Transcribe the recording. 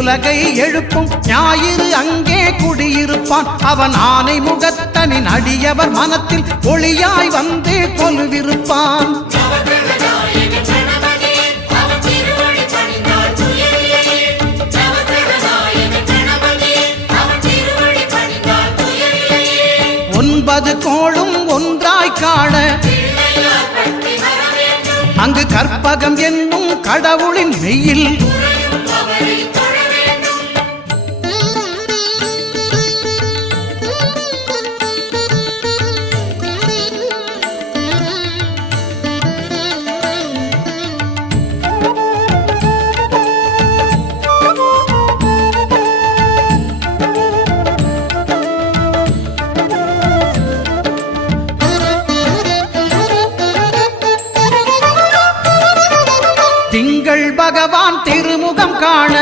உலகை எழுப்பும் ஞாயிறு அங்கே குடியிருப்பான். அவன் ஆனை முகத்தனின் அடியவர் மனத்தில் ஒளியாய் வந்து கொலுவிருப்பான். ஒன்பது கோளும் ஒன்றாய் காண அங்கு கற்பகம் என்னும் கடவுளின் மெய்யில் திங்கள் பகவான் திருமுகம் காண